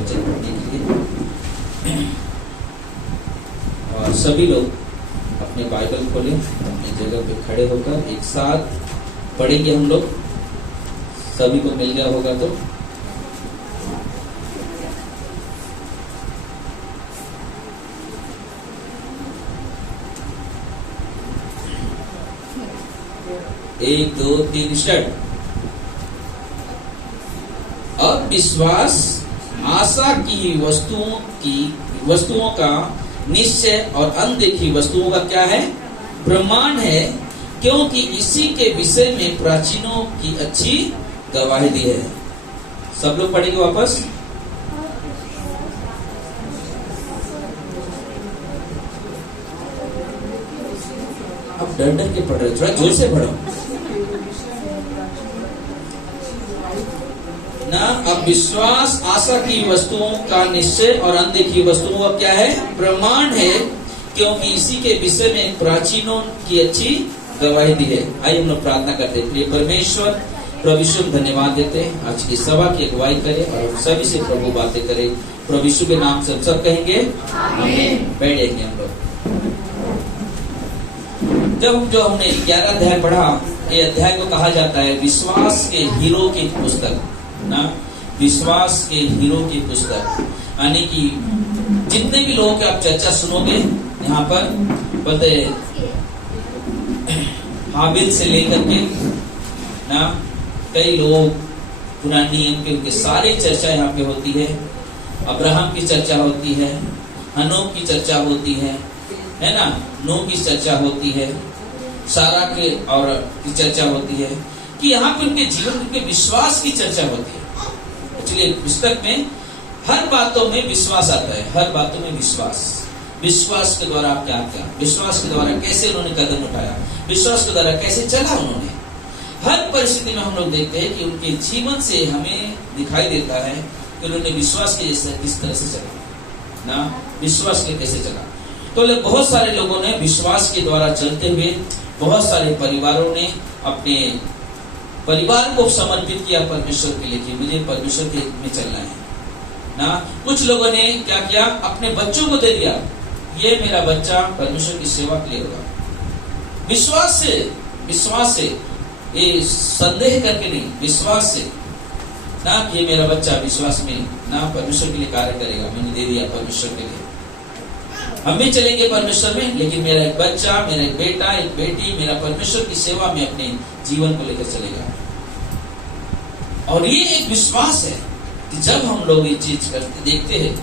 वचन पढ़ने के लिए। और सभी लोग अपने बाइबल खोलें, अपनी जगह पे खड़े होकर एक साथ पढ़ेंगे हम लोग। सभी को मिल गया होगा तो एक दो तीन स्टार्ट। अब विश्वास आशा की वस्तुओं का निश्चय और अनदेखी वस्तुओं का क्या है? प्रमाण है, क्योंकि इसी के विषय में प्राचीनों की अच्छी गवाही दी है। सब लोग पढ़ेंगे वापस। अब डर डर के पढ़ रहे, थोड़ा जोर से पढ़ो ना। अब विश्वास आशा की वस्तुओं का निश्चय और अनदेखी वस्तुओं का क्या है? प्रमाण है, क्योंकि इसी के विषय में प्राचीनों की अच्छी गवाही दी है। आइए हम लोग प्रार्थना करते हैं। प्रिय परमेश्वर, प्रभु यीशु धन्यवाद देते हैं, आज की सभा की अगुवाई करे और सभी से प्रभु बातें करे। प्रभु यीशु के नाम से सब कहेंगे आमीन। बैठेंगे हम लोग। जो हमने 11 अध्याय पढ़ा, ये अध्याय को कहा जाता है विश्वास के हीरो की पुस्तक ना। विश्वास के हीरो की पुस्तक, यानी कि जितने भी लोगों की आप चर्चा सुनोगे यहाँ पर, बोलते हाबिल से लेकर के ना, कई लोग पुराने नियम के उनके सारे चर्चा यहाँ पे होती है। अब्राहम की चर्चा होती है, हनोक की चर्चा होती है ना, नूह की चर्चा होती है, सारा के और की चर्चा होती है, कि यहाँ पे उनके जीवन, उनके विश्वास की चर्चा होती है। इसलिए पुस्तक में हर बातों में विश्वास आता है, हर बातों में विश्वास के द्वारा आप क्या क्या, विश्वास के द्वारा कैसे उन्होंने कदम उठाया, विश्वास के द्वारा कैसे चला उन्होंने। हर परिस्थिति में हम लोग देखते हैं कि उनके जीवन से हमें दिखाई देता है कि उन्होंने विश्वास के जैसे किस तरह से चला ना, विश्वास के कैसे चला। तो बहुत सारे लोगों ने विश्वास के द्वारा चलते हुए, बहुत सारे परिवारों ने अपने परिवार को समर्पित किया परमेश्वर के लिए कि मुझे परमेश्वर के में चलना है ना। कुछ लोगों ने क्या किया? अपने बच्चों को दे दिया, ये मेरा बच्चा परमेश्वर की सेवा के लिए होगा। विश्वास से, ये संदेह करके नहीं, विश्वास से ना, कि ये मेरा बच्चा विश्वास में ना परमेश्वर के लिए कार्य करेगा, मैंने दे दिया परमेश्वर के लिए। हम भी चलेंगे परमेश्वर में, लेकिन मेरा एक बच्चा, मेरा एक बेटा, एक बेटी, मेरा परमेश्वर की सेवा में अपने जीवन को लेकर चलेगा। और ये एक विश्वास है कि जब हम लोग ये चीज करते देखते हैं,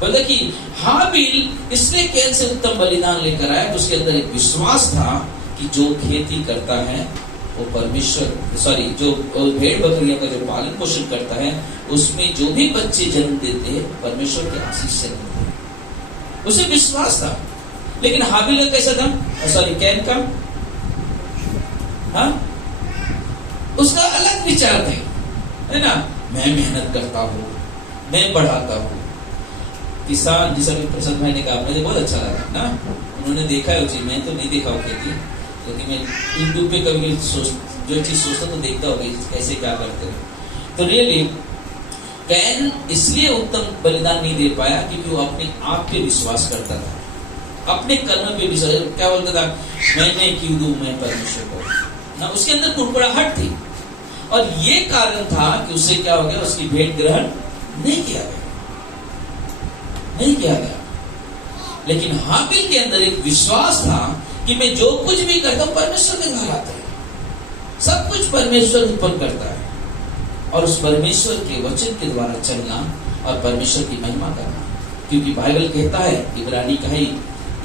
बोले कि हाबिल इसलिए कैन से उत्तम बलिदान लेकर आया, तो उसके अंदर एक विश्वास था कि जो खेती करता है वो परमेश्वर, जो भेड़ बकरियों का जो पालन पोषण करता है, उसमें जो भी बच्चे जन्म देते हैं परमेश्वर के आशीष से देते हैं। उसे विश्वास था। लेकिन हाबिल का कैसा था? कैन का, हाँ, उसका अलग विचार थे, है ना। मैं मेहनत करता हूँ, मैं बढ़ाता हूँ। किसान, जिस प्रसाद भाई ने कहा, मुझे बहुत अच्छा लगा ना, उन्होंने देखा है उसे, मैं तो नहीं देखा हो खेती, क्योंकि मैं यूट्यूब पे कभी जो चीज सोचता तो देखता होगी कैसे क्या करते हैं। तो रियली कैन इसलिए उत्तम बलिदान नहीं दे पाया क्योंकि वो अपने आप पे विश्वास करता था, अपने कर्म पे विश्वास। क्या बोलता था? मैं क्यों दूं मैं परमेश्वर को ना। उसके अंदर कुड़कुड़ाहट थी, और ये कारण था कि उससे क्या हो गया, उसकी भेंट ग्रहण नहीं किया गया। लेकिन हाबिल के अंदर एक विश्वास था कि मैं जो कुछ भी करता हूं परमेश्वर के द्वारा आता है, सब कुछ परमेश्वर उत्पन्न करता है, और उस परमेश्वर के वचन के द्वारा चलना और परमेश्वर की महिमा करना। क्योंकि बाइबल कहता है, इब्रानी का ही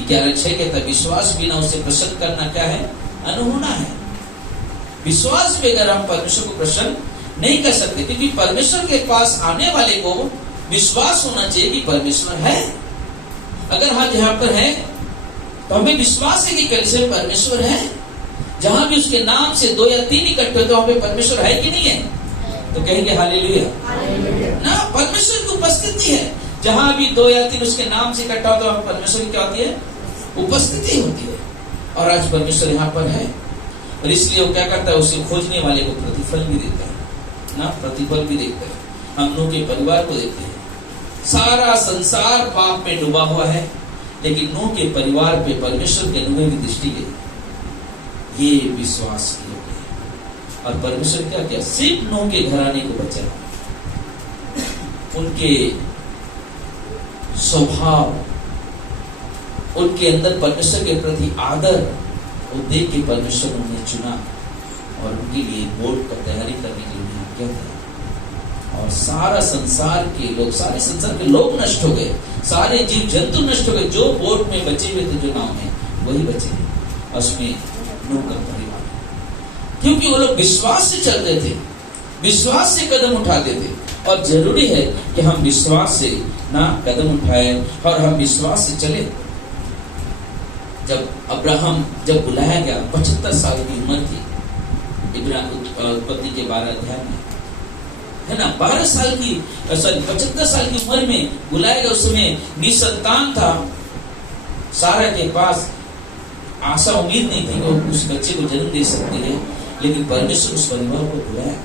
11:6 कहता है, विश्वास बिना उसे प्रसन्न करना क्या है? अनहोना है। विश्वास बगैर हम परमेश्वर को प्रसन्न नहीं कर सकते, क्योंकि परमेश्वर के पास आने वाले को विश्वास होना चाहिए कि परमेश्वर है। अगर हाँ यहाँ पर है तो हमें विश्वास है कि कैसे परमेश्वर है। जहां भी उसके नाम से 2 या 3 इकट्ठे तो वहां पे परमेश्वर है कि नहीं है? तो कहेंगे हालेलुया ना। परमेश्वर की उपस्थिति है। जहां भी 2 या 3 उसके नाम से इकट्ठा होता है, परमेश्वर की क्या होती है? उपस्थिति होती है। और आज परमेश्वर यहाँ पर है, और इसलिए वो क्या करता है? उसे खोजने वाले को प्रतिफल भी देता है ना, प्रतिफल भी देता है। हम लोग के परिवार को देते हैं सारा संसार पाप में डूबा हुआ है, लेकिन नूह के परिवार पे परमेश्वर के अनुभव की दृष्टि गई, ये विश्वास किया गया। और परमेश्वर क्या किया? सिर्फ नूह के घराने को बचा। उनके स्वभाव, उनके अंदर परमेश्वर के प्रति आदर, वो देख के परमेश्वर उन्हें चुना और उनके लिए बोट का तैयारी करने के लिए आज्ञा दी। और सारा संसार के लोग, सारे संसार के लोग नष्ट हो गए, सारे जीव जंतु नष्ट हो गए। जो बोट में बचे हुए थे, जो नाव में, वही बचे, उसमें नूह का परिवार। क्योंकि वो लोग विश्वास से चलते थे, विश्वास से कदम उठाते थे। और जरूरी है कि हम विश्वास से ना कदम उठाएं और हम विश्वास से चले। जब अब्राहम जब बुलाया गया, 75 साल की उम्र थी, उत्पत्ति के 12 अध्याय में है ना, 12 साल की 75 साल की उम्र में बुलाया गया। उस समय निसंतान था, सारा के पास आशा उम्मीद नहीं थी कि उस बच्चे को जन्म दे सकते हैं, लेकिन परमेश्वर उस परिवार को बुलाया।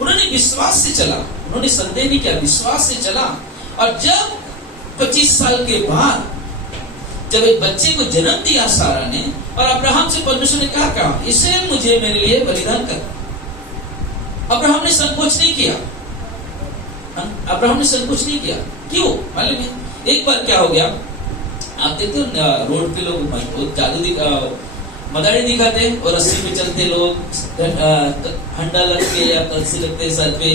उन्होंने विश्वास से चला, उन्होंने संदेह नहीं किया, विश्वास से चला। और जब 25 साल के बाद जब एक बच्चे को जन्म दिया सारा ने, और अब्राहम से परमेश्वर ने कहा इसे मुझे मेरे लिए बलिदान कर। अब्राहम ने संकोच नहीं किया, अब्राहम ने संकोच नहीं किया। क्यों? मालूम है, एक बार क्या हो गया, आप देखते हो रोड पे लोग जादू मदारी दिखाते और रस्सी पे चलते, लोग हंडा लग के या कलसी लगते सर पे,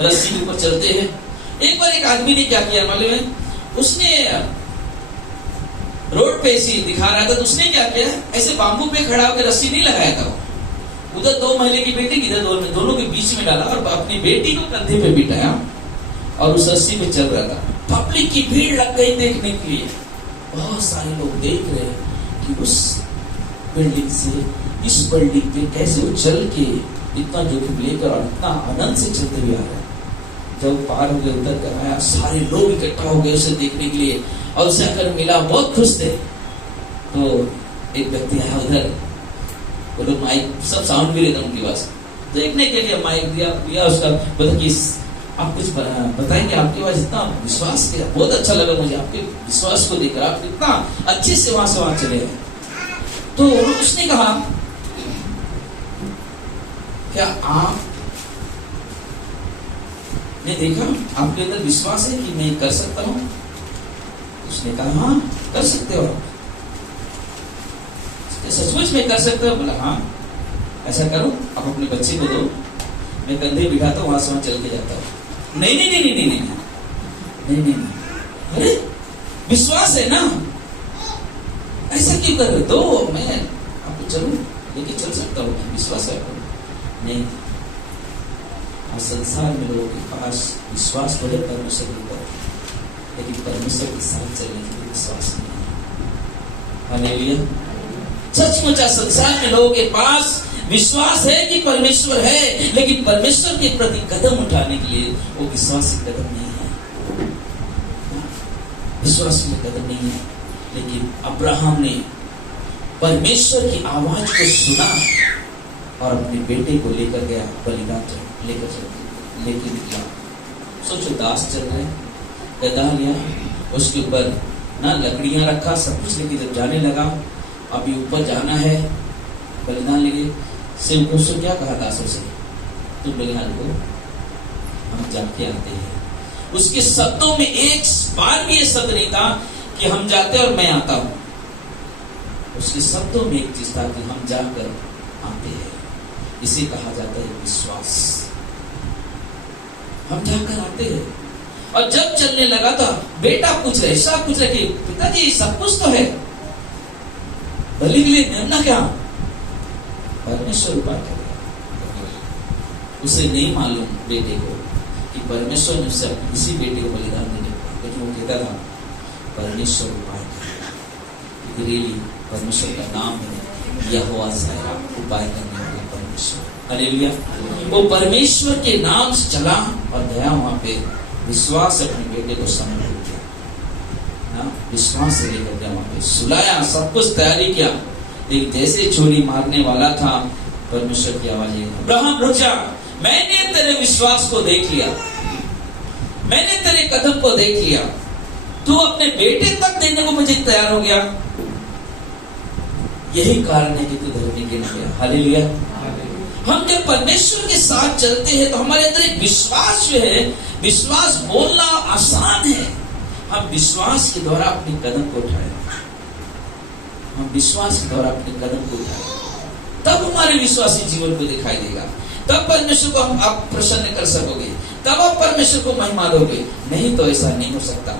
रस्सी के ऊपर चलते हैं। एक बार एक आदमी ने क्या किया मालूम है, उसने रोड पे ऐसी दिखा रहा था, तो उसने क्या किया, ऐसे बांबू पे खड़ा होकर रस्सी नहीं लगाया था, उधर 2 महीने की बेटी, इधर दोनों के बीच में डाला और अपनी बेटी को कंधे पे बिठाया और उस रस्सी पे चल रहा था। पब्लिक की भीड़ लग गई देखने के लिए, बहुत सारे लोग देख रहे हैं कि उस बिल्डिंग से इस बिल्डिंग पे कैसे वो चल के इतना जोखिम लेकर और इतना आनंद से चलते हुए आ रहा है। जब पार हो गए, उतर कर आया, सारे लोग इकट्ठा हो गए उसे देखने के लिए, और उसे आकर मिला, बहुत खुश थे। तो एक व्यक्ति आया उधर, वो लोग माइक सब साउंड भी लेता उनकी पास, देखने के लिए माइक दिया उसका, बोला कि आप कुछ बताएंगे, आपके पास इतना विश्वास किया, बहुत अच्छा लगा मुझे आपके विश्वास को देखकर, आप इतना अच्छे से वहां चले गए। तो उसने कहा क्या आप ने देखा, आपके अंदर विश्वास है कि मैं कर सकता हूं? उसने कहा हाँ कर सकते हो, सचमुच में कर सकते हो? बोला हाँ, ऐसा करो, आप अपने बच्चे को दो, मैं कंधे बिठाता हूँ, वहां से वहां चल के जाता हूँ। नहीं नहीं नहीं नहीं नहीं नहीं नहीं, अरे विश्वास है ना, ऐसा क्यों कर रहे? दो, मैं आपको चलूं लेके चल सकता हूँ, विश्वास है आपको? नहीं। और संसार में लोगों के पास विश्वास बड़े परमेश्वर के ऊपर, लेकिन परमेश्वर के साथ चलने के लिए विश्वास नहीं है। हालेलुया। सचमुच संसार में लोगों के पास विश्वास है कि परमेश्वर है, लेकिन परमेश्वर के प्रति कदम उठाने के लिए वो विश्वासी कदम नहीं है, विश्वास में कदम नहीं है। लेकिन अब्राहम ने परमेश्वर की आवाज को सुना और अपने बेटे को लेकर गया, बलिदान लेकर निकला। सोचो, दास चल रहे, गधा लिया, उसके ऊपर ना लकड़ियां रखा, सब कुछ लेके जब जाने लगा, अभी ऊपर जाना है, बलिदान लेके से उससे क्या कहा दासों से, तुम बलिदान को हम जाके आते हैं। उसके शब्दों में एक बार भी ये शब्द नहीं था कि हम जाते और मैं आता हूं। उसके शब्दों में एक चीज था कि हम जाकर आते हैं। इसे कहा जाता है विश्वास। हम जाकर आते हैं। और जब चलने लगा था, बेटा पूछ रहे, सब पूछ रहे कि पिताजी सब कुछ तो है, बलि के लिए निर्णय क्या? परमेश्वर उपाय करेगा। उसे नहीं मालूम बेटे को कि परमेश्वर ने उसे किसी बेटे को बलिदान देने को, लेकिन वो कहता था परमेश्वर उपाय करेगा। रियली परमेश्वर का नाम है यहोवा सारा, उपाय करने वाला परमेश्वर। हालेलुया। वो परमेश्वर के नाम से चला और गया वहां पे, विश्वास से अपने बेटे को समर्पित किया, विश्वास से लेकर गया वहां पे, सुलाया, सब कुछ तैयारी किया। लेकिन जैसे छुरी मारने वाला था, परमेश्वर की आवाज आई, अब्राहम रुक जा, मैंने तेरे विश्वास को देख लिया, मैंने तेरे कदम को देख लिया, तू अपने बेटे तक देने को मुझे तैयार हो गया। यही कारण है कि तू धर्मी गिना गया। हालेलुया। हम जब परमेश्वर के साथ चलते हैं तो हमारे अंदर एक विश्वास जो है, विश्वास बोलना आसान है। हम विश्वास के द्वारा अपने कदम को उठाए, हम विश्वास के द्वारा अपने कदम को उठाए, तब हमारे विश्वासी जीवन को दिखाई देगा। तब परमेश्वर को हम आप प्रसन्न कर सकोगे, तब आप परमेश्वर को महिमा दोगे। नहीं तो ऐसा नहीं हो सकता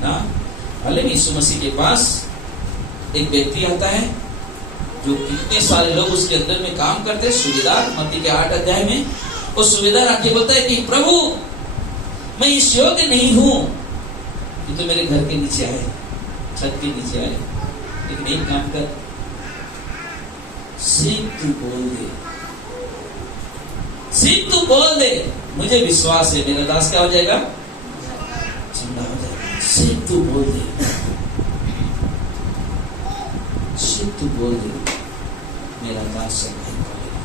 ना। हालेलुया। यीशु मसीह के पास एक व्यक्ति आता है जो कितने सारे लोग उसके अंदर में काम करते हैं, सूबेदार। मत्ती के 8 अध्याय में वो सूबेदार आके बोलता है कि प्रभु, मैं इस योग्य नहीं हूं कि तो मेरे घर के नीचे आए, छत के नीचे आए, लेकिन एक काम कर, सिर्फ तू बोल दे, सिर्फ तू बोल दे, मुझे विश्वास है मेरा दास क्या हो जाएगा, चंगा हो जाएगा। सिर्फ तू बोल दे, सिर्फ तू बोल दे, मेरा दास चंगाई पाएगा।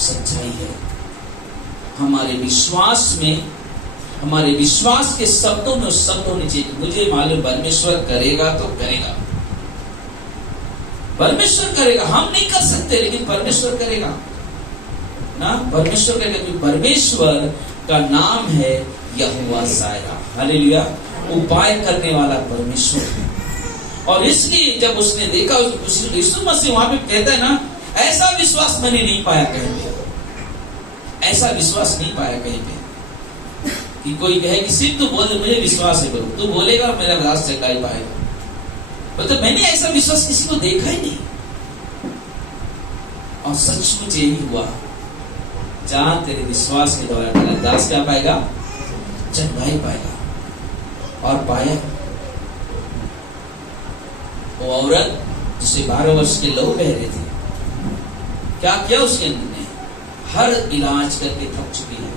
सच्चाई है हमारे विश्वास में, हमारे विश्वास के शब्दों में उस शब्द होने चाहिए। मुझे मालूम परमेश्वर करेगा तो करेगा, परमेश्वर करेगा। हम नहीं कर सकते लेकिन परमेश्वर करेगा ना। परमेश्वर करेगा क्योंकि परमेश्वर का नाम है यहोवा सायरा। हालेलुया। उपाय करने वाला परमेश्वर। और इसलिए जब उसने देखा, यीशु मसीह वहां पे कहता है ना, ऐसा विश्वास मैंने नहीं पाया कहीं पे, ऐसा विश्वास नहीं पाया कहीं पे कि कोई कहे कि सिर्फ तू बोल, मुझे विश्वास है प्रभु, तू बोलेगा और मेरा दास चंगाई पाएगा। मतलब मैंने ऐसा विश्वास किसी को देखा ही नहीं। और सचमुच यही हुआ, जहां तेरे विश्वास के द्वारा तेरा दास क्या पाएगा, चंगाई पाएगा। और पाया। वो औरत जिसे 12 वर्ष के लहू बह रहे थे, क्या किया उसके अंदर ने, हर इलाज करके थक चुकी है,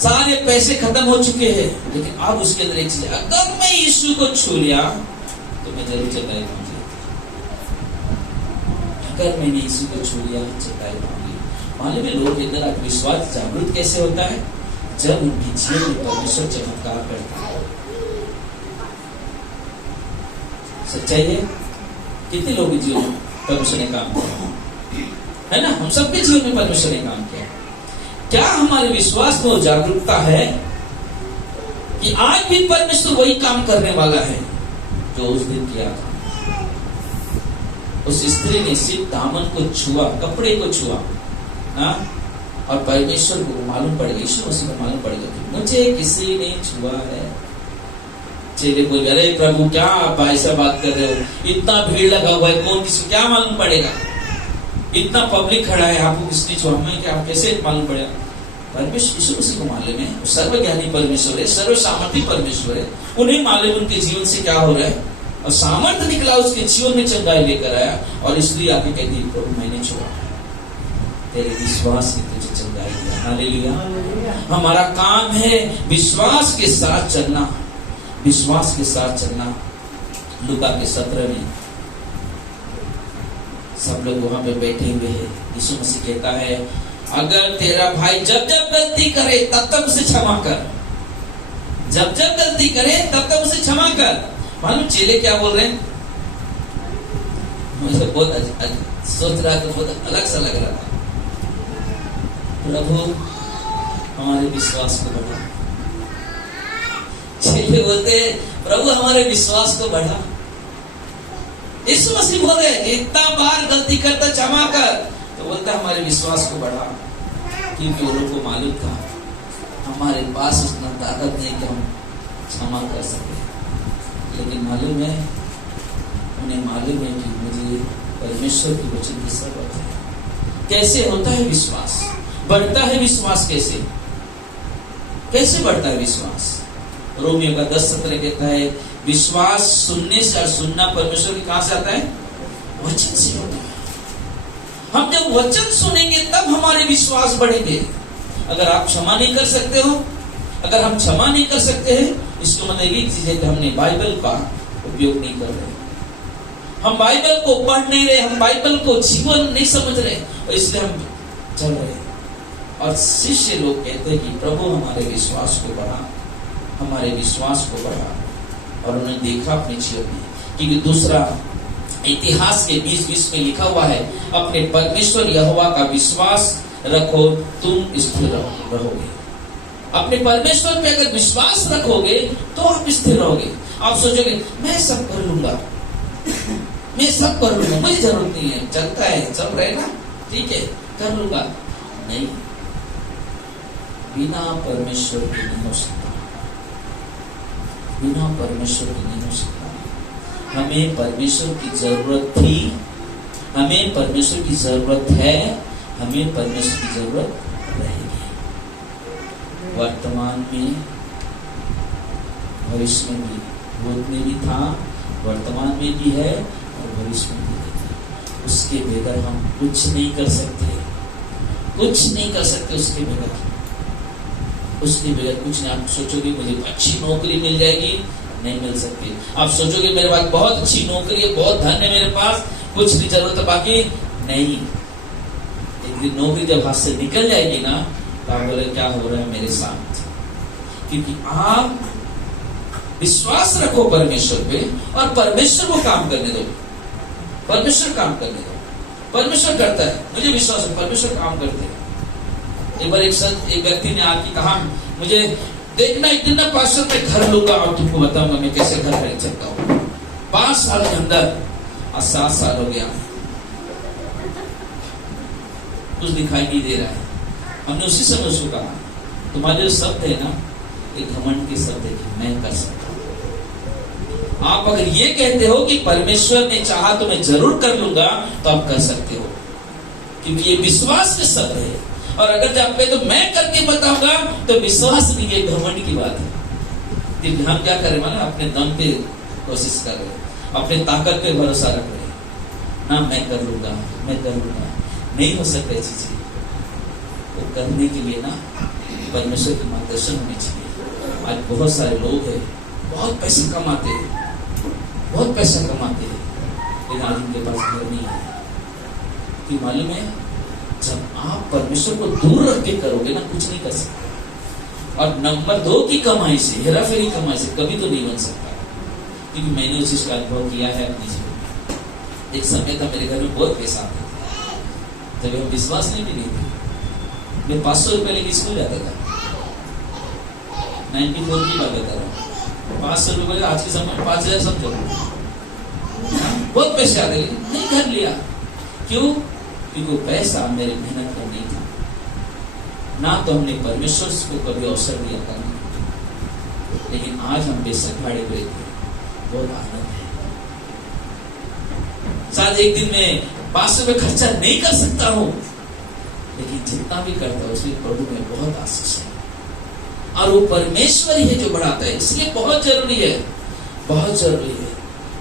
सारे पैसे खत्म हो चुके हैं, लेकिन अब उसके अंदर एक चीज, अगर मैं यीशु को छू लिया तो मैं जरूर चंगाई पाऊंगी, अगर मैंने यीशु को छू लिया चंगाई पाऊंगी। मालूम है लोगों के अंदर विश्वास जागृत कैसे होता है, जब उनकी जीवन में परमेश्वर चमत्कार करता है। सच्चाई है। कितने लोगों के जीवन में परमेश्वर ने काम किया है ना, हम सबके जीवन में परमेश्वर ने काम किया। क्या हमारे विश्वास में जागरूकता है कि आज भी परमेश्वर वही काम करने वाला है जो उस दिन किया था। उस स्त्री ने सिर्फ दामन को छुआ, कपड़े को छुआ, हाँ? और परमेश्वर को मालूम पड़ गया, यीशु मसीह को मालूम पड़ गया कि मुझे किसी ने छुआ है। चेले बोले, अरे प्रभु क्या आप ऐसा बात कर रहे हो, इतना भीड़ लगा हुआ है, कौन किसी, क्या मालूम पड़ेगा, इतना पब्लिक खड़ा है, आपको किसने छुआ, मैं क्या, कैसे मालूम पड़ेगा। परमेश्वर यीशु मसीह को मालूम है, सर्वज्ञानी परमेश्वर है, सर्वसामर्थी परमेश्वर है, उन्हें मालूम उनके जीवन से क्या हो रहा है, और सामर्थ्य निकला उसके जीवन में चंगाई लेकर आया। और इसलिए आके कहती, प्रभु मैंने छुआ, तेरे विश्वास ने तुझे चंगाई दिया। हालेलुया। हमारा काम है विश्वास के साथ चलना, विश्वास के साथ चलना। लूका के 17 में सब लोग वहां पे बैठे हुए हैं। यीशु मसीह कहता है, अगर तेरा भाई जब जब गलती करे तब तक उसे क्षमा कर, जब जब गलती करे तब तक उसे क्षमा कर। मालूम चेले क्या बोल रहे हैं, मुझे बहुत सोच रहा था, बहुत अलग सा लग रहा था। प्रभु हमारे विश्वास को बढ़ा। चेले बोलते, प्रभु हमारे विश्वास को बढ़ा। यीशु मसीह बोल रहे हैं, इतना बार गलती करता क्षमा कर, तो बोलता हमारे विश्वास को बढ़ा। क्योंकि वो लोग को मालूम था हमारे पास उतना ताकत नहीं कि हम क्षमा कर सके, लेकिन मालूम है, उन्हें मालूम है कि मुझे परमेश्वर की वचन की जरूरत है। कैसे होता है विश्वास, बढ़ता है विश्वास, कैसे कैसे बढ़ता है विश्वास। रोमियो का 10:17 कहता है, विश्वास सुनने से, और सुनना परमेश्वर की कहां से आता है, वचन से होता है। हम जब वचन सुनेंगे तब हमारे विश्वास बढ़ेंगे। अगर आप क्षमा नहीं कर सकते हो, अगर हम क्षमा नहीं कर सकते हैं, इसको मतलब एक चीज है कि हमने बाइबल का उपयोग नहीं कर रहे, हम बाइबल को पढ़ नहीं रहे, हम बाइबल को जीवन नहीं समझ रहे, और इसलिए हम चल रहे। और शिष्य लोग कहते हैं कि प्रभु हमारे विश्वास को बढ़ा, हमारे विश्वास को बढ़ा। और उन्होंने देखा अपने जीवन में कि दूसरा इतिहास के 20:20 में लिखा हुआ है, अपने परमेश्वर यहोवा का विश्वास रखो तुम स्थिर रहोगे। अपने परमेश्वर पे अगर विश्वास रखोगे तो आप स्थिर रहोगे। आप सोचोगे मैं सब कर लूंगा, मैं सब कर लूंगा, मुझे जरूरत नहीं है, चलता है, चल रहे ना, ठीक है, कर लूंगा। नहीं, बिना परमेश्वर के नहीं हो सकता, बिना परमेश्वर के नहीं हो सकता। हमें परमेश्वर की जरूरत थी, हमें परमेश्वर की जरूरत है, हमें परमेश्वर की जरूरत रहेगी, वर्तमान में, भविष्य में भी। भूत में भी था, वर्तमान में भी है और भविष्य में भी है। उसके बगैर हम कुछ नहीं कर सकते, कुछ नहीं कर सकते उसके बगैर, उसके बगैर कुछ नहीं। आप सोचोगे मुझे अच्छी नौकरी मिल जाएगी, नहीं मिल सकती। आप सोचोगे मेरे पास बहुत अच्छी नौकरी है, बहुत धन है मेरे पास, कुछ नहीं जरूरत है, बाकी नहीं। एक दिन नौकरी जब हाथ से निकल जाएगी ना, तो आप बोले क्या हो रहा है मेरे साथ। क्योंकि आप विश्वास रखो परमेश्वर पे और परमेश्वर को काम करने दो, परमेश्वर काम करने दो। परमेश्वर करता है, मुझे विश्वास है परमेश्वर काम करते हैं। एक बार एक व्यक्ति ने आके कहा, मुझे देखना एक दिन ना पास्टर मैं घर लूंगा और तुमको बताऊंगा मैं कैसे घर खरीद सकता हूँ। 5 साल के अंदर, आज 7 साल हो गया, कुछ दिखाई नहीं दे रहा है। हमने उसी समय उसको कहा तुम्हारे जो शब्द है ना, एक घमंड के शब्द है कि मैं कर सकता हूं। आप अगर ये कहते हो कि परमेश्वर ने चाहा तो मैं जरूर कर लूंगा, तो आप कर सकते हो, क्योंकि ये विश्वास के शब्द है। और अगर जब तो मैं करके बताऊंगा तो विश्वास नहीं है, घमंड की बात है। क्योंकि हम क्या करें माना, अपने दम पे कोशिश कर रहे, अपने ताकत पे भरोसा रख रहे ना, मैं कर लूंगा, मैं कर लूंगा। नहीं हो सकता चीजें, तो करने के लिए ना परमेश्वर की मार्गदर्शन होनी चाहिए। आज बहुत सारे लोग हैं, बहुत पैसे कमाते हैं, बहुत पैसा कमाते हैं, लेकिन आज उनके पास घर नहीं है। कि मालूम है, जब आप परमेश्वर को दूर रख के करोगे ना, कुछ नहीं कर सकते। और नंबर 2 की कमाई से, हेराफेरी कमाई से कभी तो नहीं बन सकता। क्योंकि मैंने उस चीज का अनुभव किया है अपनी जीवन में। एक समय था मेरे घर में बहुत पैसा आता था, जब हम विश्वास नहीं भी नहीं थे। मैं 500 रुपए लेके स्कूल जाता था, 94 की बात बता रहा हूँ। 500 रुपए आज के समय 5000 समझो, बहुत पैसे आते, लेकिन नहीं कर लिया। क्यों? क्योंकि वो पैसा मेरे मेहनत का नहीं था, ना तो हमने परमेश्वर को कभी अवसर दिया करने। लेकिन आज हम बेशक भाड़े पे थे, बहुत आनंद है। शायद एक दिन में 500 रुपए खर्चा नहीं कर सकता हूं, लेकिन जितना भी करता है उसमें प्रभु में बहुत आशीष है। और वो परमेश्वर ही है जो बढ़ाता है। इसलिए बहुत जरूरी है, बहुत जरूरी है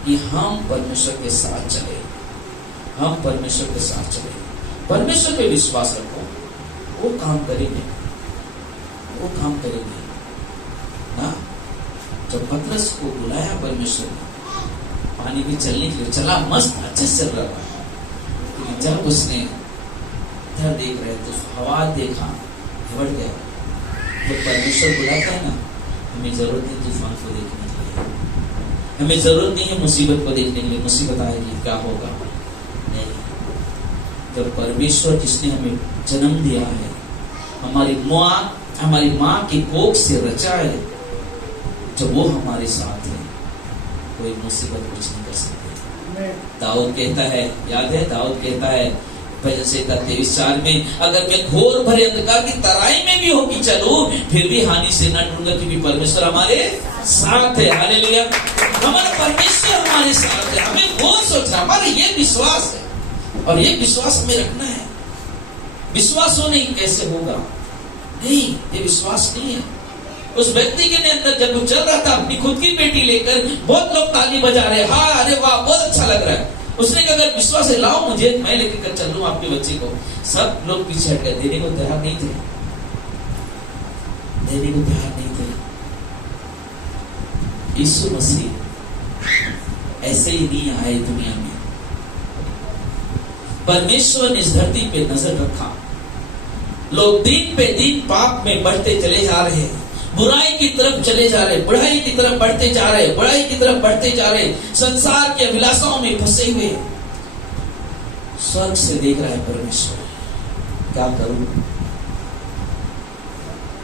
कि हम परमेश्वर के साथ चले, हम परमेश्वर के साथ चले। परमेश्वर पे विश्वास रखो, वो काम करेंगे, वो काम करेंगे ना। जब पतरस को बुलाया परमेश्वर ने पानी में चलने के लिए, चला मस्त अच्छे से चल रहा था। जब उसने इधर देख रहे तो हवा देखा, बढ़ गया। तो परमेश्वर बुलाता है ना, हमें जरूरत नहीं तूफान को देखने के लिए, हमें जरूरत नहीं है मुसीबत को देखने के लिए, मुसीबत आएगी क्या होगा, नहीं। जब परमेश्वर जिसने हमें जन्म दिया है, हमारी माँ की कोख से रचा है, जब वो हमारे साथ है, कोई मुसीबत कुछ नहीं कर सकती। दाऊद कहता है, याद है, दाऊद कहता है भजन संहिता 23:4 में, अगर मैं घोर भरे अंधकार की तराई में भी होगी चलूं, फिर भी हानि से न डरूंगा, क्योंकि परमेश्वर हमारे साथ है। हालेलुया, हमारा परमेश्वर हमारे साथ है। हमें वो सोचना, हमारा ये विश्वास है, और ये विश्वास हमें रखना है। विश्वास हो नहीं कैसे होगा? नहीं, ये विश्वास नहीं है। उस व्यक्ति के अंदर जब वो चल रहा था अपनी खुद की बेटी लेकर, बहुत लोग ताली बजा रहे, हाँ अरे वाह बहुत अच्छा लग रहा है। उसने कहा अगर विश्वास है लाओ मुझे, मैं लेकर कर चल लूं आपके बच्चे को। सब लोग पीछे हट गए, देने को तैयार नहीं थे, देने को तैयार नहीं थे। यीशु मसीह ऐसे ही नहीं आए दुनिया में। परमेश्वर ने इस धरती पे नजर रखा, लोग दिन पे दिन पाप में बढ़ते चले जा रहे हैं, बुराई की तरफ चले जा रहे, बुराई की तरफ बढ़ते जा रहे, बुराई की तरफ बढ़ते जा रहे, संसार के अभिलाषाओं में फंसे हुए। स्वर्ग से देख रहा है परमेश्वर, क्या करूं?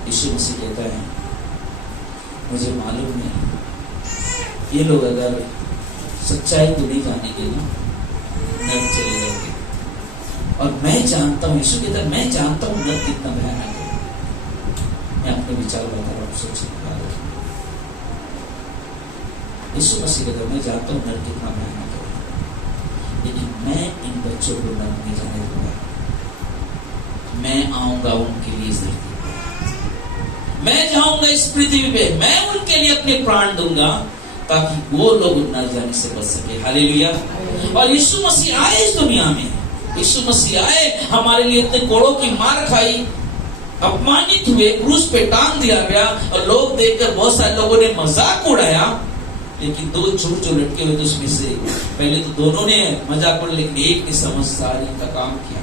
यीशु मसीह कहता है, मुझे मालूम नहीं ये लोग अगर सच्चाई को नहीं जानेंगे ना, नर्क चले जाएंगे। और मैं जानता हूं, यीशु कहता है, मैं जानता हूं नर्क कितना भयानक है। मैं अपने विचार बता रहा हूं, सोचिए। यीशु मसीह कहता है, मैं जानता हूं नर्क कितना भयानक है, लेकिन मैं इन बच्चों को नर्क नहीं जाने दूंगा। मैं आऊंगा उनके लिए इस धरती पे, मैं जाऊंगा इस पृथ्वी पे, मैं उनके लिए अपने प्राण दूंगा ताकि वो लोग नर्क जाने से बच सके। हालेलुया। और यीशु मसीह आए इस दुनिया में, यीशु मसीह आए, हमारे लिए इतने कोड़ों की मार खाई, अपमानित हुए, क्रूस पे टांग दिया गया, और लोग देखकर बहुत सारे लोगों ने मजाक उड़ाया। लेकिन दो चोर जो लटके हुए थे उसमें से पहले तो दोनों ने मजाक उड़ाया, लेकिन एक ने समझदारी का काम किया,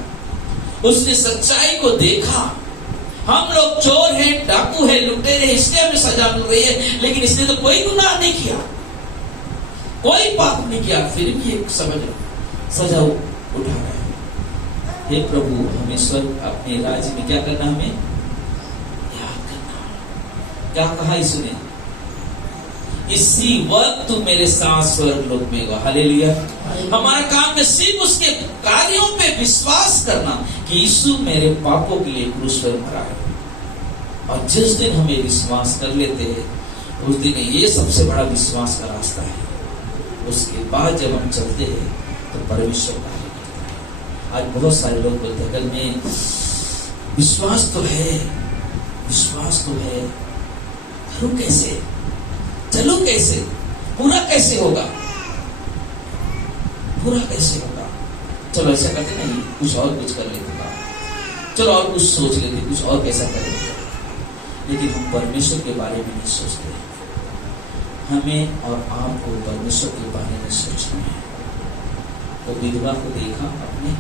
उसने सच्चाई को देखा। हम लोग चोर हैं, डाकू हैं, लुटेरे हैं, इसलिए हमें सजा मिल रही है, लेकिन इसने तो कोई गुनाह नहीं किया, कोई पाप नहीं किया, फिर भी एक सजा उठा रहा है। हे प्रभु, हमें स्वर्ग अपने राज्य में क्या करना, हमें याद करना। क्या कहा इसने? इसी वक्त तू मेरे साथ स्वर्ग लोक में होगा। हालेलुया। हमारा काम है सिर्फ उसके कार्यों पे विश्वास करना कि यीशु मेरे पापों के लिए क्रूस पर मरा है। और जिस दिन हम ये विश्वास कर लेते हैं, उस दिन ये सबसे बड़ा विश्वास का रास्ता है। उसके बाद जब हम चलते हैं तो परमेश्वर कार्य करता है। आज बहुत सारे लोग बोलते हैं, अगर मैं विश्वास तो है, विश्वास तो है, करूं कैसे, चलो कैसे, पूरा कैसे होगा, पूरा कैसे होगा? चलो ऐसा करते नहीं, कुछ और कुछ कर लेते, चलो और कुछ सोच लेते, कुछ और कैसा कर लेते। लेकिन हम परमेश्वर के बारे में नहीं सोचते। हमें और आपको परमेश्वर के बारे में सोचना है। तो विधवा को देखा अपने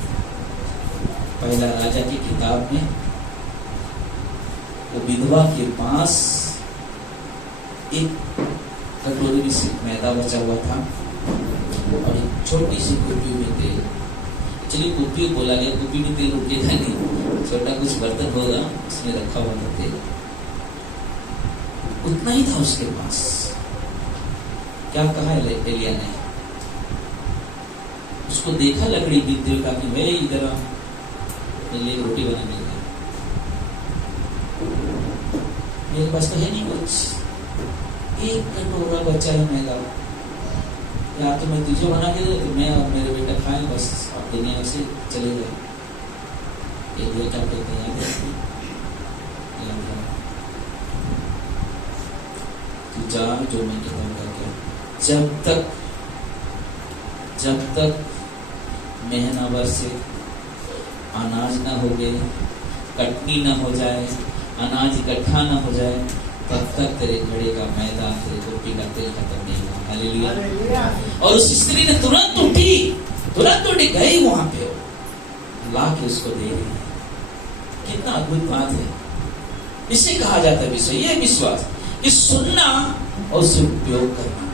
पहला राजा की किताब में, वो विधवा के पास एक कटोरी में सिर्फ मैदा बचा हुआ था और एक छोटी सी कुप्पी में तेल। चलिए कुप्पी बोला गया, कुप्पी में तेल रुकेगा नहीं, छोटा कुछ बर्तन होगा उसमें रखा हुआ था तेल, उतना ही था उसके पास। क्या कहा एलिया ने? उसको देखा लकड़ी गिरते हुए, कहा कि भाई इधर आ, मेरे रोटी बना मिल गई, मेरे पास तो है नहीं कुछ, एक कटोरा बचा है मैदा, या तो मैं तुझे बना के दे, तो मैं और मेरे बेटा खाएं, बस आप दुनिया से चले गए। ये क्या कहते हैं, तू जा, जो मैं कहता हूँ क्या, जब तक महीना भर से अनाज ना हो गए, कटनी ना हो जाए, अनाज इकट्ठा ना हो जाए, तब तक तेरे घड़े का मैदा, तेरे रोटी का तेल खत्म नहीं हुआ। हालेलुया। और उस स्त्री ने तुरंत उठी गई वहां पे, ला के उसको दे रही है। कितना अद्भुत बात है। इसे कहा जाता है विश्वास। ये विश्वास कि सुनना और उसे उपयोग करना।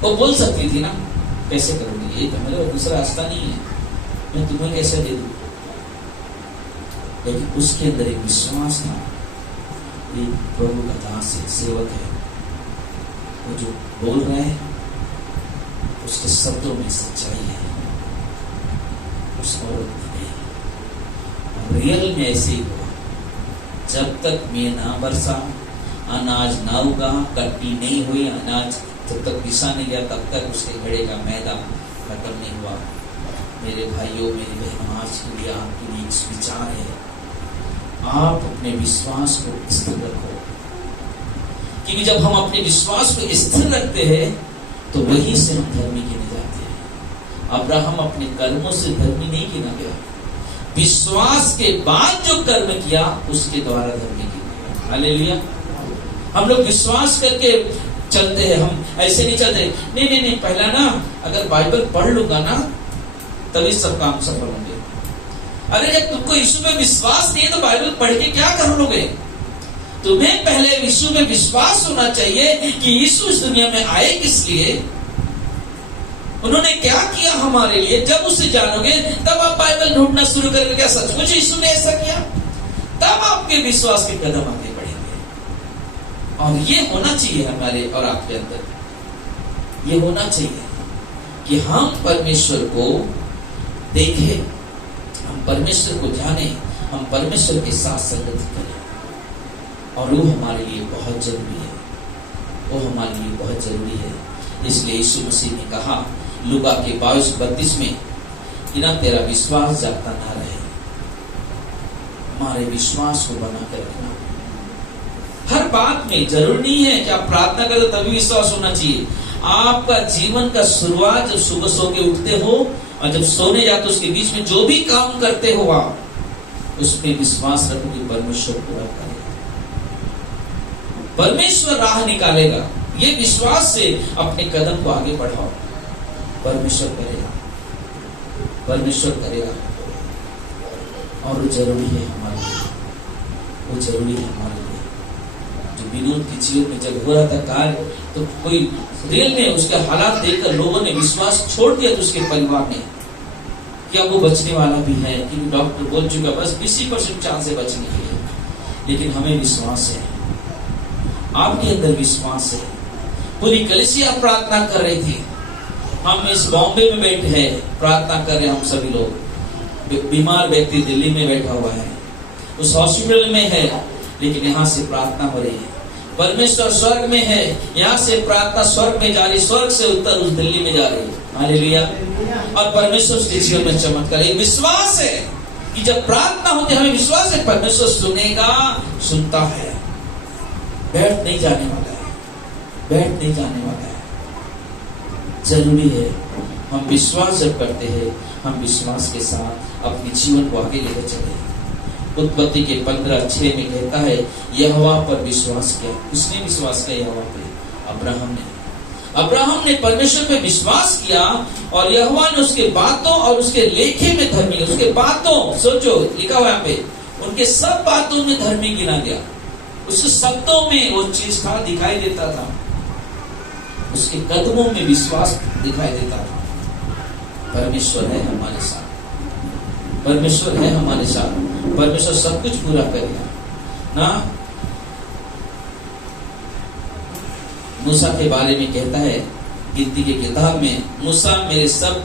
वो बोल सकती थी ना, कैसे करूंगी, ये तो मेरा दूसरा रास्ता नहीं है, मैं तुम्हें कैसे दे दूं, लेकिन उसके अंदर एक विश्वास ना, ये प्रभु का दास है, सेवक है, वो जो बोल रहा है उसके शब्दों में सच्चाई है, उस औरत में रियल में ऐसे ही हुआ। जब तक मैं ना बरसा, अनाज ना उगा, कटनी नहीं हुई, अनाज जब तक पिसा नहीं गया, तब तक उसके घड़े का मैदा खत्म नहीं हुआ। मेरे भाइयों, मेरी बहनों, आज के लिए आपके लिए एक विचार है, आप अपने विश्वास को स्थिर रखो, क्योंकि जब हम अपने विश्वास को स्थिर रखते हैं तो वहीं से हम धर्मी गिने जाते हैं। अब्राहम अपने कर्मों से धर्मी नहीं गिना गया, विश्वास के बाद जो कर्म किया उसके द्वारा धर्मी गिना गया। हालेलुया। हम लोग विश्वास करके चलते हैं, हम ऐसे नहीं चलते, नहीं, पहला ना अगर बाइबल पढ़ लूंगा ना तभी सब काम सफल होंगे। अरे जब तुमको यीशु में विश्वास नहीं है तो बाइबल पढ़ के क्या कर लोगे? तुम्हें पहले यीशु में विश्वास होना चाहिए कि यीशु इस दुनिया में आए किस लिए, उन्होंने क्या किया हमारे लिए। जब उसे जानोगे तब आप बाइबल ढूंढना शुरू करोगे, क्या सचमुच यीशु ने ऐसा किया, तब आपके विश्वास के कदम आगे बढ़ेंगे। और ये होना चाहिए हमारे और आपके अंदर, ये होना चाहिए कि हम परमेश्वर को देखें, हम परमेश्वर को जाने, हम परमेश्वर के साथ संगति करें। और वो हमारे लिए बहुत जरूरी है, वो हमारे लिए बहुत जरूरी है। इसलिए यीशु मसीह ने कहा लूका के 22-32 में कि ना तेरा विश्वास जाता ना रहे। हमारे विश्वास को बना कर रखना हर बात में। जरूरी नहीं है कि आप प्रार्थना करो तभी विश्वास होना चाहिए। आपका जीवन का शुरुआत जब सुबह सो के उठते हो और जब सोने जाते हो, उसके बीच में जो भी काम करते हो आप उसमें विश्वास रखो कि परमेश्वर पूरा करेगा, परमेश्वर राह निकालेगा। ये विश्वास से अपने कदम को आगे बढ़ाओ, परमेश्वर करेगा, परमेश्वर करेगा। और वो जरूरी है हमारे लिए, वो जरूरी है हमारे लिए। जो विनोद के जीवन में जब हो रहा था कार्य, तो कोई रेल में उसके हालात देखकर लोगों ने विश्वास छोड़ दिया, तो उसके परिवार ने क्या वो बचने वाला भी है, क्योंकि डॉक्टर बोल चुका बस 20% चांस है बचने के लिए। लेकिन हमें विश्वास है, आपके अंदर विश्वास है। पूरी कलीसिया प्रार्थना कर रही थी। हम इस बॉम्बे में बैठे हैं, प्रार्थना कर रहे हैं हम सभी लोग। बीमार व्यक्ति दिल्ली में बैठा हुआ है, उस हॉस्पिटल में है, लेकिन यहाँ से प्रार्थना हो रही है। परमेश्वर स्वर्ग में है, यहाँ से प्रार्थना स्वर्ग में जा रही, स्वर्ग से उत्तर उस दिल्ली में जा रही है। हालेलुया। और परमेश्वर उसके जीवन में चमत्कार। ये विश्वास है कि जब प्रार्थना होती है, हमें विश्वास है परमेश्वर सुनेगा, सुनता है, बैठ नहीं जाने वाला है, बैठ नहीं जाने वाला है। जरूरी है हम विश्वास जब करते हैं, हम विश्वास के साथ अपने जीवन को आगे लेकर चले। उत्पत्ति के 15:6 में कहता है यहोवा पर विश्वास किया। किसने विश्वास किया? यहोवा पे, अब्राहम ने। अब्राहम ने परमेश्वर पे विश्वास किया और यहोवा ने उसके बातों और उसके लेखे में धर्मी, उसके बातों, सोचो लिखा हुआ यहाँ पे, उनके सब बातों में धर्मी गिना गया। उसके शब्दों में वो चीज था, दिखाई देता था, उसके कदमों में विश्वास दिखाई देता था। परमेश्वर है हमारे साथ, परमेश्वर है हमारे साथ, परमेश्वर सब कुछ पूरा करेगा ना। मूसा के बारे में कहता है गिनती के किताब में, मूसा मेरे सब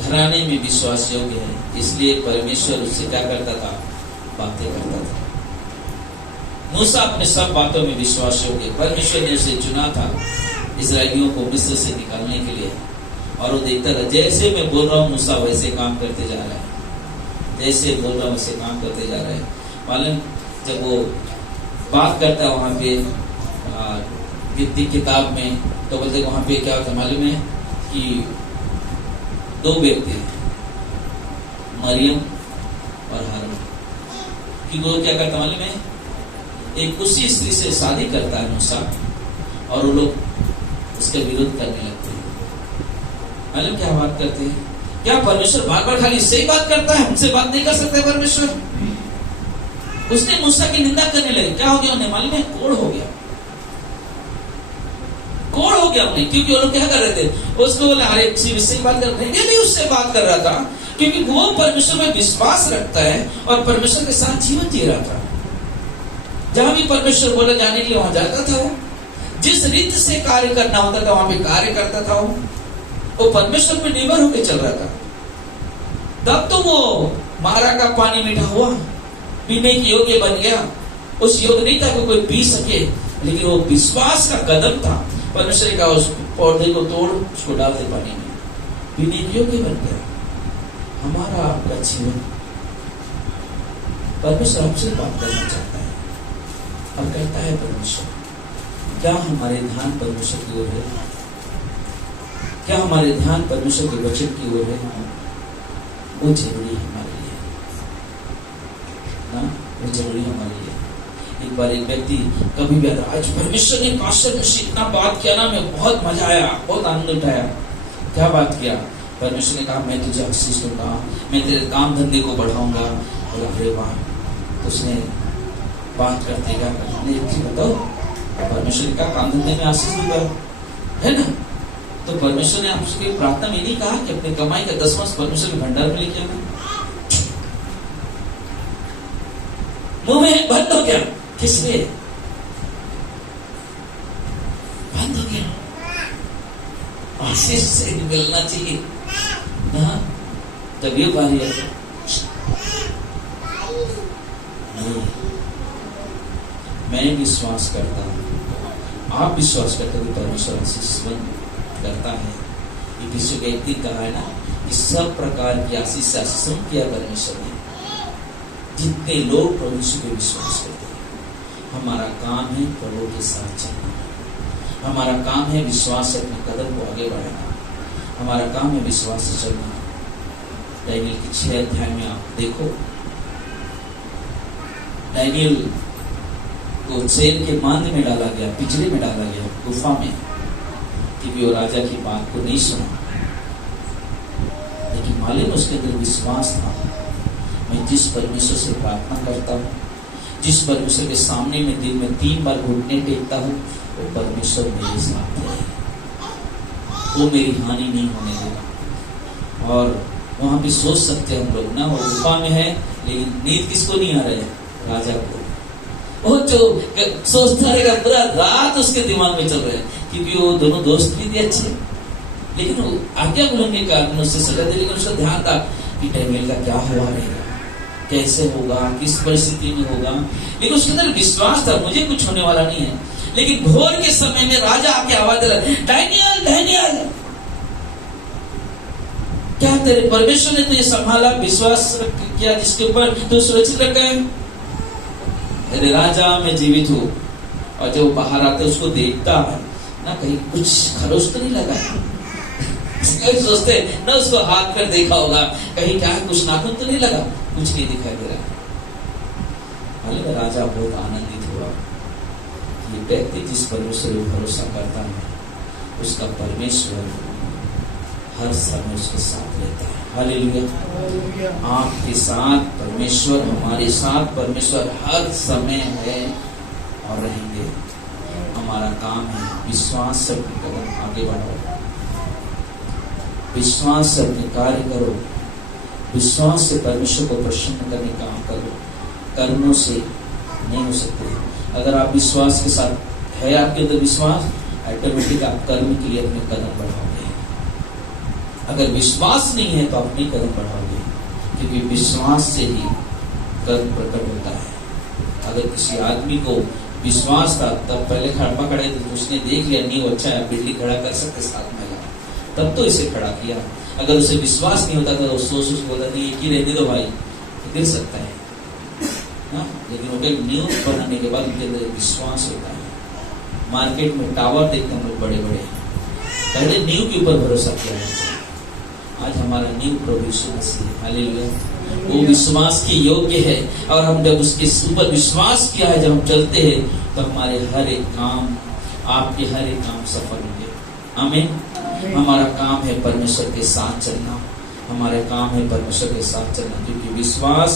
घराने में विश्वास योग्य है, इसलिए परमेश्वर उससे क्या करता था? बातें करता था। मूसा अपने सब बातों में विश्वास योग्य, परमेश्वर ने उसे चुना था इस्राएलियों को मिस्र से निकालने के लिए। और वो देखता था जैसे मैं बोल रहा हूँ मूसा वैसे काम करते जा रहा है, जैसे बोल रहा हूँ वैसे काम करते जा रहा है। मालूम जब वो बात करता है वहां पे गिनती किताब में, तो बोलते वहां पे क्या होता मालूम है कि 2 व्यक्ति हैं, मरियम और हारून। कि वो क्या करता मालूम है, एक उसी स्त्री से शादी करता है मूसा, और वो लोग उसका विरोध करने लगते हैं। मालूम क्या बात करते हैं? क्या परमेश्वर बार बार खाली सही बात करता है, हमसे बात नहीं कर सकते परमेश्वर? उसने मूसा की निंदा करने लगे। क्या हो गया उन्हें मालूम है? कोड़ हो गया, कोड़ हो गया उन्हें। क्योंकि वो लोग क्या कर रहे थे, उसको बोले अरे सही बात कर रहे हैं, उससे बात कर रहा था, क्योंकि वो परमेश्वर में विश्वास रखता है और परमेश्वर के साथ जीवन जी रहा था। जहां भी परमेश्वर बोला जाने के लिए वहां जाता था वो, जिस रीति से कार्य करना होता था वहां पे कार्य करता था वो परमेश्वर पे निर्भर होकर चल रहा था। तब तो वो मारा का पानी मीठा हुआ, पीने के योग्य बन गया। उस योग्य नहीं था कि कोई पी सके, लेकिन वो विश्वास का कदम था। परमेश्वर का उस पौधे को तोड़ उसको डाल दे पानी में, पीने के योग्य बन गया। हमारा आपका जीवन परमेश्वर हमसे बात करना चाहता है और कहता है परमेश्वर, क्या हमारे ध्यान परमेश्वर की ओर है? क्या हमारे ध्यान परमेश्वर के वचन की ओर है? वो जरूरी है हमारे लिए ना, वो जरूरी है हमारे लिए। एक बार एक व्यक्ति कभी भी आज परमेश्वर ने पास्टर मुझसे इतना बात किया ना, मैं बहुत मजा आया, बहुत आनंद उठाया। क्या बात किया? परमेश्वर ने कहा मैं तुझे आशीष दूंगा, मैं तेरे काम धंधे को बढ़ाऊंगा। बोला अरे वाह। तो उसने बात करते क्या करते बताओ, परमेश्वर ने कहा काम धंधे में आशीष दूंगा, है ना। तो परमेश्वर ने आपकी प्रार्थना में नहीं कहा कि अपने कमाई का 10वां परमेश्वर के भंडार में लेके आना। मुंह में बंद हो गया, किसलिए बंद हो गया? आशीष से मिलना चाहिए ना, तभी बारी है। मैं विश्वास करता हूं, आप विश्वास करते हो कि परमेश्वर आशीष करता है। यीशु के एक दिन कहा है ना कि सब प्रकार की आशीष से आशीष किया परमेश्वर ने, जितने लोग प्रभु यीशु पे विश्वास करते हैं। हमारा काम है प्रभु के साथ चलना, हमारा काम है विश्वास से अपने कदम को आगे बढ़ाना, हमारा काम है विश्वास से चलना। दानिएल के 6 अध्याय में आप देखो, दानिएल को जेल के मांद में डाला गया, पिंजरे में डाला गया, गुफा में, क्योंकि वो राजा की बात को नहीं सुना। लेकिन मालूम उसके अंदर विश्वास था, मैं जिस परमेश्वर से प्रार्थना करता हूँ, जिस परमेश्वर के सामने में दिन में 3 बार घुटने टेकता हूँ, वो परमेश्वर मेरे साथ है, वो मेरी हानि नहीं होने देगा। और वहां भी सोच सकते हैं हम लोग ना, वो गुफा में है लेकिन नींद किसको नहीं आ रहा है? राजा को। वो जो सोचता रहेगा पूरा रात उसके दिमाग में चल रहा है, क्योंकि वो दोनों दोस्त भी थे अच्छे, लेकिन वो आज्ञा बुलाने का कारण उससे सजा दे, लेकिन उसका ध्यान था कि दानिएल का क्या हुआ रहेगा, कैसे होगा, किस परिस्थिति में होगा। लेकिन उसके अंदर विश्वास था मुझे कुछ होने वाला नहीं है। लेकिन भोर के समय में राजा आके आवाज दिला, दानिएल दानिएल, क्या तेरे परमेश्वर ने तुझे संभाला, विश्वास किया जिसके ऊपर तू सुरक्षित रखा है? अरे राजा मैं जीवित हूँ। और जब वो बाहर आते उसको देखता है ना, कहीं कुछ खरोच तो नहीं लगा है। सोचते ना उसको हाथ पर देखा होगा, कहीं क्या कुछ नाखून तो नहीं लगा, कुछ नहीं दिखाई दे रहा। राजा बहुत आनंदित हुआ, ये व्यक्ति जिस परमेश्वर पर भरोसा करता है उसका परमेश्वर हर समय उसके साथ रहता है। हालेलुया। आपके साथ परमेश्वर, हमारे साथ परमेश्वर हर समय है और रहेंगे। हमारा काम है विश्वास से अपने कदम आगे बढ़ाओ, विश्वास से अपने कार्य करो, विश्वास से परमेश्वर को प्रसन्न करने का काम करो। कर्मों से नहीं हो सकते। अगर आप विश्वास के साथ है, आपके अंदर विश्वास, ऑटोमेटिक आप कर्म के लिए अपने कदम बढ़ाओगे। अगर विश्वास नहीं है तो आप नहीं कदम बढ़ाओगे, क्योंकि विश्वास से ही कर्म प्रकट होता है। अगर किसी आदमी को विश्वास था तब पहले खड़पा खड़े थे, तो उसने देख लिया नींव अच्छा है, बिल्डिंग खड़ा कर सकते 7 महिला, तब तो इसे खड़ा किया। अगर उसे विश्वास नहीं होता था तो सोच बोलता था एक ही रहने दो भाई, गिर सकता है ना। लेकिन उनके नींव बनाने के बाद उनके अंदर विश्वास होता है। मार्केट में टावर देखते हम लोग बड़े बड़े, पहले नींव के ऊपर भरोसा किया है। आज हमारा नींव प्रभु यीशु मसीह है। हालेलुया। वो विश्वास के योग्य है, और हम जब उसके ऊपर विश्वास किया है, जब हम चलते हैं तो हमारे हर एक काम, आपके हर एक काम सफल होंगे। आमीन। हमारा काम है परमेश्वर के साथ चलना, हमारा काम है परमेश्वर के साथ चलना, क्योंकि विश्वास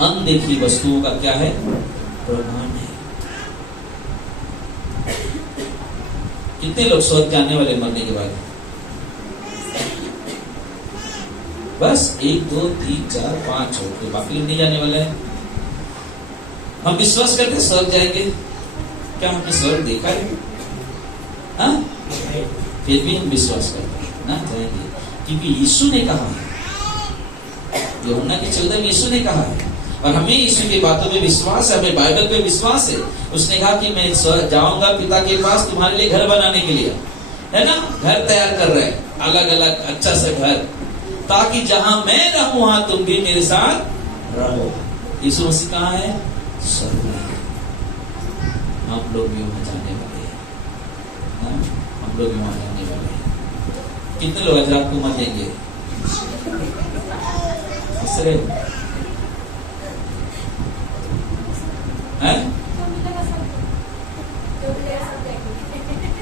अनदेखी वस्तुओं का क्या है? प्रमाण है। कितने लोग स्वर्ग जाने वाले मरने के बाद? बस 1 2 3 4 5 छोड़, बाकी लोग नहीं जाने वाले हैं। हम विश्वास करते हैं स्वर्ग जाएंगे। क्या हमने स्वर्ग देखा है? हाँ? फिर भी हम विश्वास करते हैं ना जाएंगे, क्योंकि यीशु ने कहा है, यूहन्ना की 14 में यीशु ने कहा है, और हमें यीशु की बातों में विश्वास है, हमें बाइबल पे विश्वास है। उसने कहा कि मैं स्वर्ग जाऊंगा पिता के पास तुम्हारे लिए घर बनाने के लिए, है ना। घर तैयार कर रहे हैं, अलग अलग अच्छा से घर, ताकि जहां मैं रहूं वहां तुम भी मेरे साथ रहो। यीशु मसीह कहाँ है? स्वर्ग में। हम लोग भी वहां जाने वाले हैं, हम लोग भी वहां जाने वाले हैं। कितने लोग आज रात को मर जाएंगे?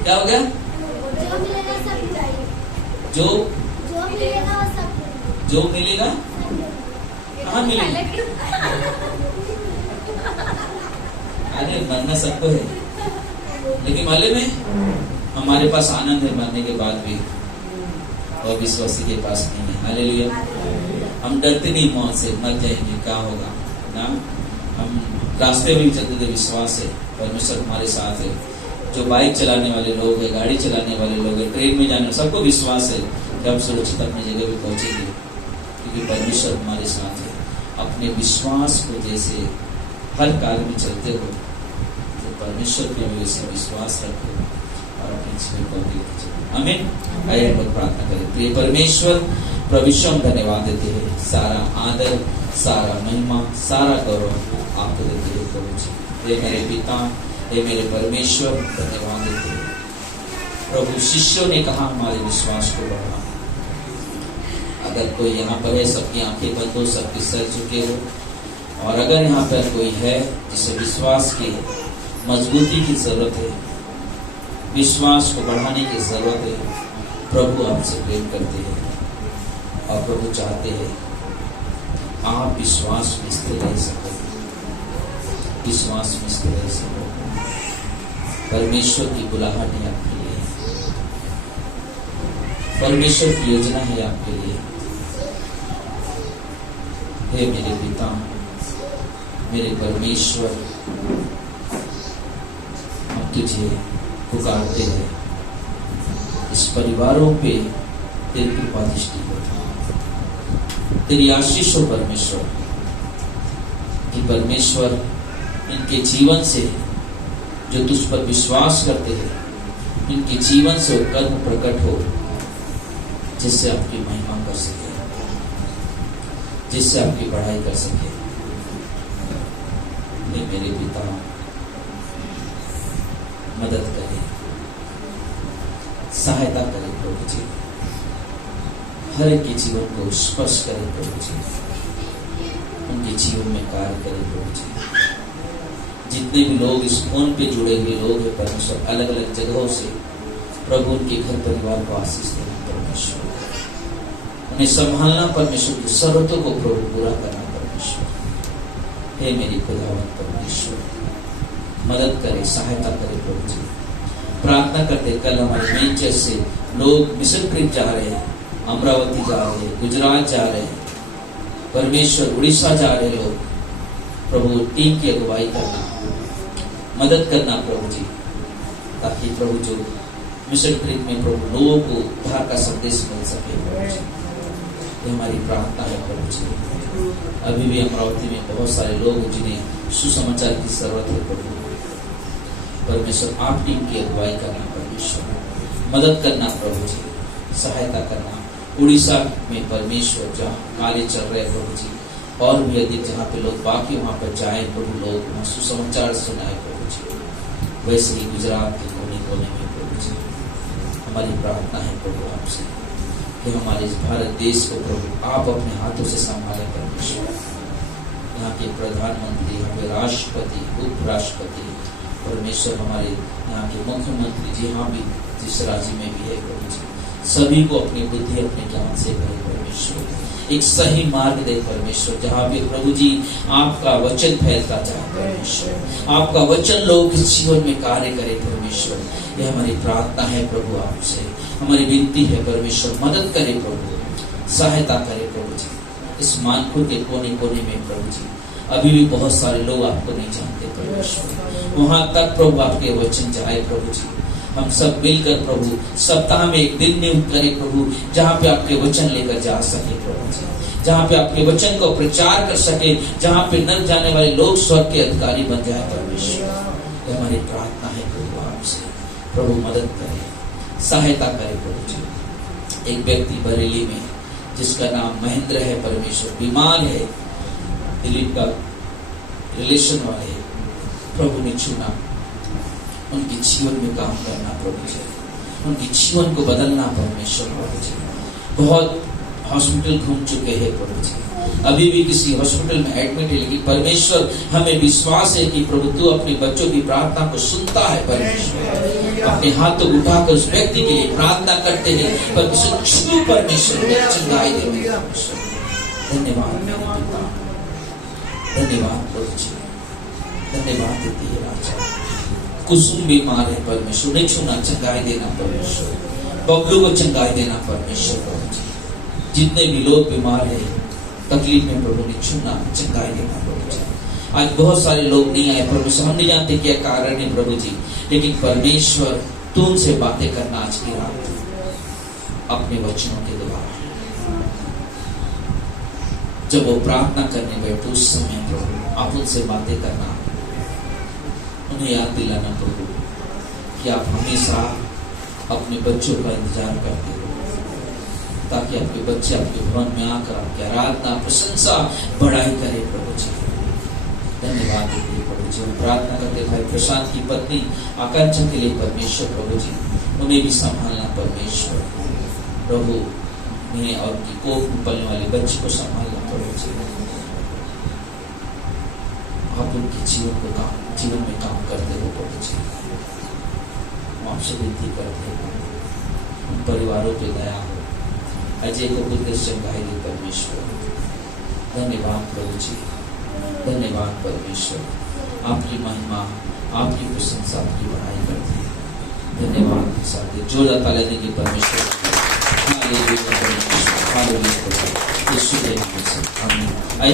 क्या हो गया? जो जो मिलेगा कहाँ मिलेगा? अरे मरना सबको है, लेकिन मालूम है हमारे पास आनंद है मरने के बाद भी, और विश्वासी के पास नहीं है। हालेलुया। हम डरते नहीं मौत से, मर जाएंगे क्या होगा ना। हम रास्ते में भी चलते थे, विश्वास है परमेश्वर हमारे साथ है। जो बाइक चलाने वाले लोग हैं, गाड़ी चलाने वाले लोग हैं, ट्रेन में जाने, सबको विश्वास है कि हम सुरक्षित अपनी जगह पे पहुंचेंगे, क्योंकि परमेश्वर हमारे साथ है। अपने विश्वास को जैसे हर कार्य में चलते हो, तो परमेश्वर के वैसे विश्वास रखो और अपने जीवन को आगे चलो। आमीन। आइए हम लोग प्रार्थना करें। प्रिय परमेश्वर, प्रभु हम धन्यवाद देते हैं, सारा आदर, सारा महिमा, सारा गौरव आपको देते हैं प्रभु जी। हे मेरे पिता, हे मेरे परमेश्वर, धन्यवाद देते हैं प्रभु। शिष्यों ने कहा हमारे विश्वास को बढ़ा। अगर कोई यहाँ पर है, सबकी आंखें बंद हो, सबके सर झुके हो, और अगर यहाँ पर कोई है जिसे विश्वास की मजबूती की जरूरत है, विश्वास को बढ़ाने की जरूरत है, प्रभु आपसे प्रेम करते हैं और प्रभु चाहते हैं आप विश्वास में स्थिर रह सको, विश्वास में स्थिर रह सको। परमेश्वर की बुलाहट है आपके लिए, परमेश्वर की योजना है आपके लिए। हे मेरे पिता, मेरे परमेश्वर, हम तुझे पुकारते हैं, इस परिवारों पे तेरी कृपा दृष्टि हो, तेरी आशीष हो परमेश्वर, कि परमेश्वर इनके जीवन से जो तुझ पर विश्वास करते हैं, इनके जीवन से वो कर्म प्रकट हो जिससे आपकी महिमा कर सके, जिससे आपकी बढ़ाई कर सके। मेरे पिता, मदद करे, सहायता करे प्रभु जी, हर एक के जीवन को स्पर्श करे प्रभु जी, उनके जीवन में कार्य करे प्रभु जी। जितने भी लोग इस फोन पे जुड़े हुए लोग हैं परमेश्वर, अलग अलग जगहों से, प्रभु उनके घर परिवार को आशीष देना परमेश्वर, उन्हें संभालना परमेश्वर, की जरूरतों को प्रभु पूरा करना परमेश्वर। हे मेरी खुदावंत परमेश्वर, मदद करे, सहायता करे प्रभु जी। प्रार्थना करते, कल हमारे मेंचर से लोग मिशन ट्रिप जा रहे हैं, अमरावती जा रहे हैं, गुजरात जा रहे हैं, परमेश्वर उड़ीसा जा रहे लोग, प्रभु टीम की अगुवाई करना, मदद करना प्रभु जी, ताकि प्रभु जो मिशन ट्रिप में प्रभु लोगों को उद्धार का संदेश मिल सके प्रभु जी। ये हमारी प्रार्थना है प्रभु जी। अभी भी अमरावती में बहुत सारे लोग जिन्हें सुसमाचार की जरूरत है प्रभु, परमेश्वर आप टीम की अगुवाई करना परमेश्वर, मदद करना प्रभु जी, सहायता करना। उड़ीसा में परमेश्वर जहाँ काले चल रहे प्रभु जी, और भी अधिक जहाँ पे लोग बाकी वहाँ पर जाए प्रभु, लोग वहाँ सुसमाचार सुनाए प्रभु जी। वैसे ही गुजरात के कोने कोने में प्रभु जी हमारी प्रार्थना है प्रभु आपसे, कि हमारे इस भारत देश को प्रभु आप अपने हाथों से संभाले परमेश्वर। यहाँ के प्रधानमंत्री, यहाँ के राष्ट्रपति, उपराष्ट्रपति, परमेश्वर हमारे यहाँ के मुख्यमंत्री, जहाँ भी जिस राज्य में भी है प्रभु जी, सभी को अपनी बुद्धि, अपने ज्ञान से करे परमेश्वर, एक सही मार्ग दे परमेश्वर, जहाँ भी प्रभु जी आपका वचन फैलता जाए परमेश्वर, आपका वचन लोग इस जीवन में कार्य करे परमेश्वर। यह हमारी प्रार्थना है प्रभु आपसे, हमारी विनती है परमेश्वर, मदद करे प्रभु, सहायता करे प्रभु जी। इस मानपुर के कोने कोने में प्रभु जी अभी भी बहुत सारे लोग आपको नहीं जानते परमेश्वर, वहां तक प्रभु आपके वचन जाए प्रभु जी। हम सब मिलकर प्रभु सप्ताह में एक दिन नियुक्त करें प्रभु, जहाँ पे आपके वचन लेकर जा सके प्रभु जी, जहाँ पे आपके वचन को प्रचार कर सके, जहाँ पे न जाने वाले लोग स्वर्ग के अधिकारी बन जाए परमेश्वर। यह हमारी प्रार्थना है प्रभु आपसे, प्रभु मदद करे, सहायता करे प्रभु जी। एक व्यक्ति बरेली में जिसका नाम महेंद्र है परमेश्वर, बीमार है, दिलीप का रिलेशन वाले, प्रभु ने चुना उनके जीवन में काम करना प्रभु जी, उनके जीवन को बदलना परमेश्वर प्रभु जी। बहुत हॉस्पिटल घूम चुके हैं प्रभु जी, अभी भी किसी हॉस्पिटल में एडमिट है, लेकिन परमेश्वर हमें विश्वास है कि प्रभु तू अपने बच्चों की प्रार्थना को सुनता है परमेश्वर, अपने अपने हाथों को उठाकर उस व्यक्ति के लिए प्रार्थना करते हैं। परमेश्वर छू परमेश्वर चंगाई दे परमेश्वर। धन्यवाद पिता, धन्यवाद प्रभु जी, धन्यवाद देती है राजा। कुसुम बीमार है परमेश्वर, नहीं छूना, चंगाई देना परमेश्वर। बबलू को चंगाई देना परमेश्वर प्रभु जी। जितने भी लोग बीमार है, तकलीफ में, प्रभु ने छूना, चंगाई देना प्रभु जी। आज बहुत सारे लोग नहीं आए परमेश्वर, हम नहीं जानते क्या कारण है प्रभु जी, लेकिन परमेश्वर तू उनसे बातें करना आज की रात अपने वचनों के द्वारा। जब वो प्रार्थना करने बैठे उस समय प्रभु आप उनसे बातें करना, उन्हें याद दिलाना प्रभु कि आप हमेशा अपने बच्चों का इंतजार करते हो, ताकि आपके बच्चे आपके भवन में आकर आपकी आराधना, प्रशंसा, बढ़ाई करे प्रभु जी। धन्यवाद देते प्रभु जी। हम प्रार्थना करते भाई प्रशांत की पत्नी आकांक्षा के लिए परमेश्वर प्रभु जी, उन्हें भी संभालना परमेश्वर प्रभु, उन्हें और की कोख में पलने वाले बच्चे को संभालना प्रभु जी। आप उनके जीवन में काम करते हो प्रभु जी। आपसे विनती करते हैं उन परिवारों पे दया हो। अजय को बुद्ध चंगाई दे परमेश्वर। धन्यवाद प्रभु जी, धन्यवाद परमेश्वर। आपकी महिमा, आपकी प्रशंसा, आपकी बढ़ाई करते हैं। धन्यवाद साथ जोरदार ताली देंगे परमेश्वर। हालेलुया परमेश्वर, हालेलुया।